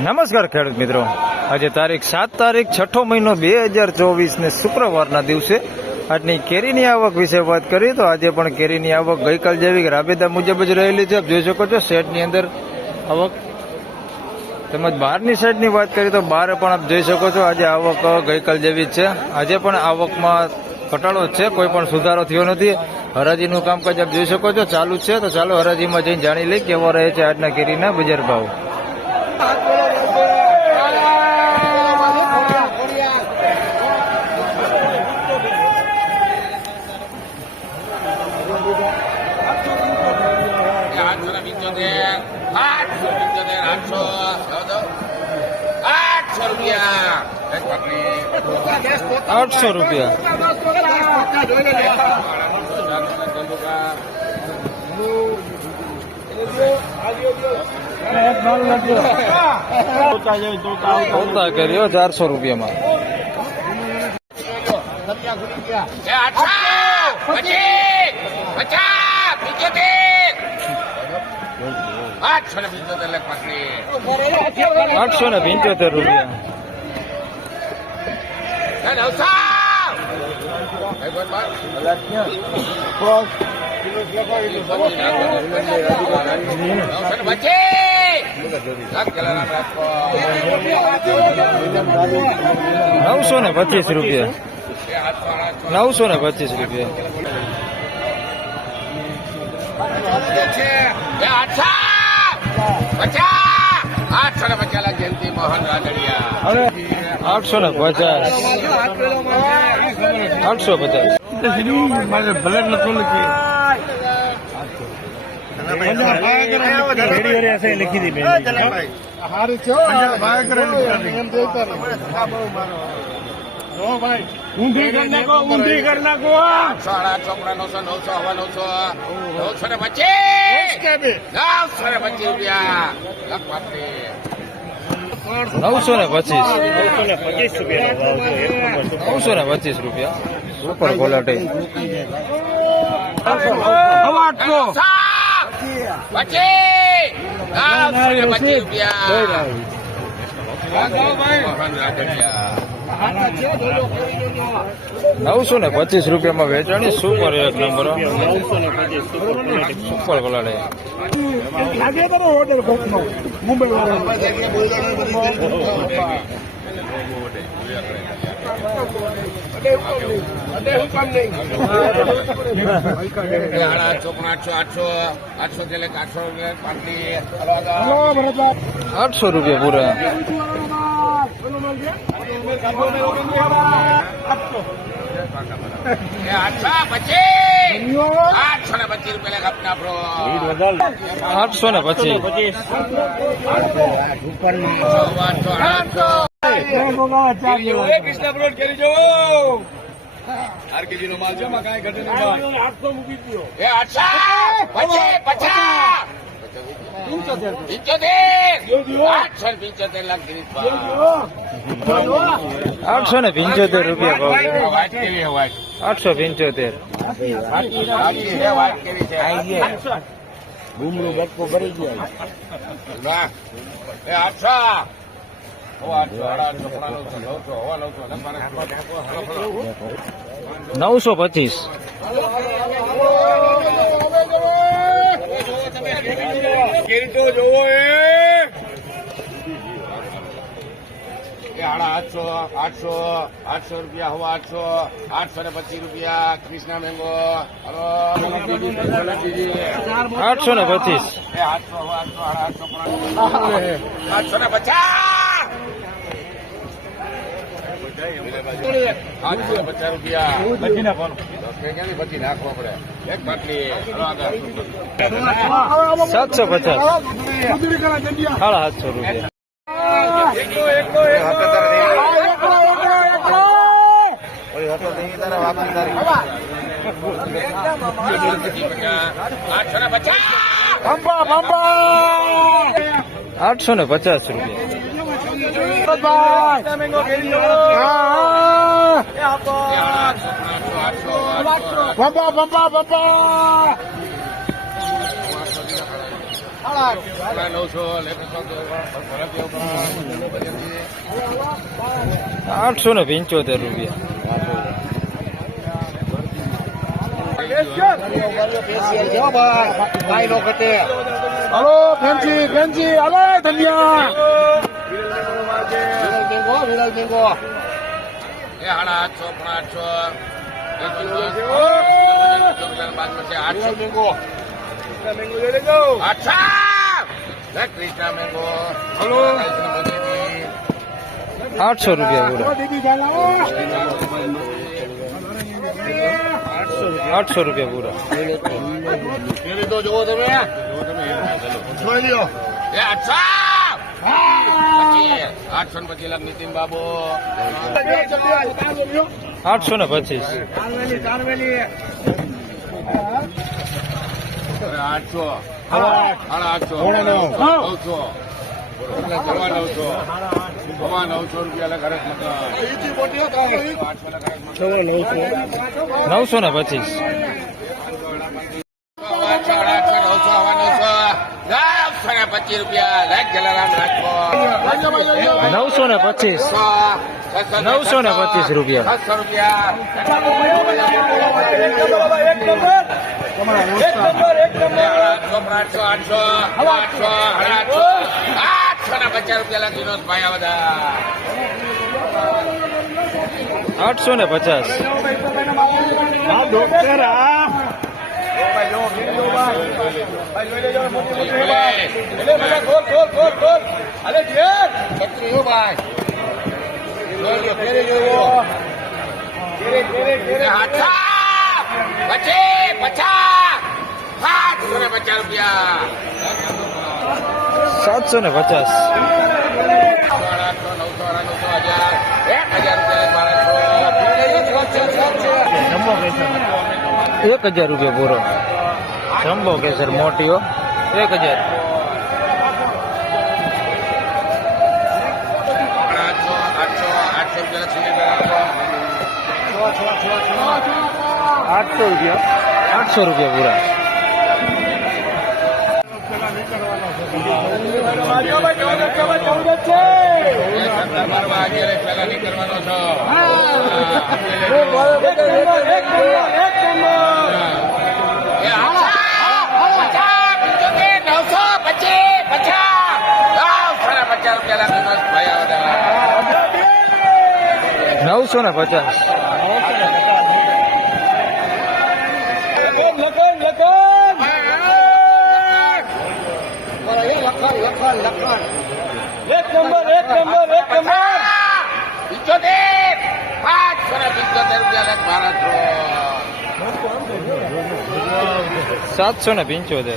નમસ્કાર ખેડૂત મિત્રો, આજે તારીખ 6 મહિનો 2024 ને શુક્રવારના દિવસે આજની કેરીની આવક વિશે વાત કરીએ તો આજે પણ કેરીની આવક ગઈકાલ જેવી રાબેતા મુજબ જ રહેલી છે. આપ જોઈ શકો છો શેડની અંદર આવક, તેમજ બહારની સાઈડની વાત કરીએ તો બહાર પણ આપ જોઈ શકો છો આજે આવક ગઈકાલ જેવી જ છે. આજે પણ આવકમાં ઘટાડો જ છે, કોઈ પણ સુધારો થયો નથી. હરાજીનું કામકાજ આપ જોઈ શકો છો ચાલુ જ છે. તો ચાલો હરાજીમાં જઈને જાણી લઈએ કેવો રહે છે આજના કેરીના બજાર ભાવ. ₹800 કર્યો ₹400 માં. ₹875. ₹925. જયંતિ મોહન રાદડિયા 850. 850 ભલે લખી દી ઊંધી કરી નાખો. 925 રૂપિયા સુપર ક્વોલિટી. 925 રૂપિયામાં વેચાણી સુપર એક નંબર સુપર ક્વોલિટી. ₹800 પૂરા. 875 રૂપિયા. 875. બુમરું બટકો ભરી ગયા. 925. જોવો 800 રૂપિયા. 825 રૂપિયા. કૃષ્ણા મેંગો 825. 850 રૂપિયા. પછી નાખવો પડે એક બાટલી 750. 750 રૂપિયા. 850 રૂપિયા. ₹875. હલો ફેન્સી ફેન્સી હાલો ધન્યા ₹800 પૂરા. ₹800 પૂરા. તો જોવો તમે જોઈ લ્યો 825 લાખ નીતિન બાબુ 825. 925 રૂપિયા. ₹1000 પૂરો. જમ્બો કેસર મોટીઓ 1000. ₹800 પૂરા. ₹950. ₹775.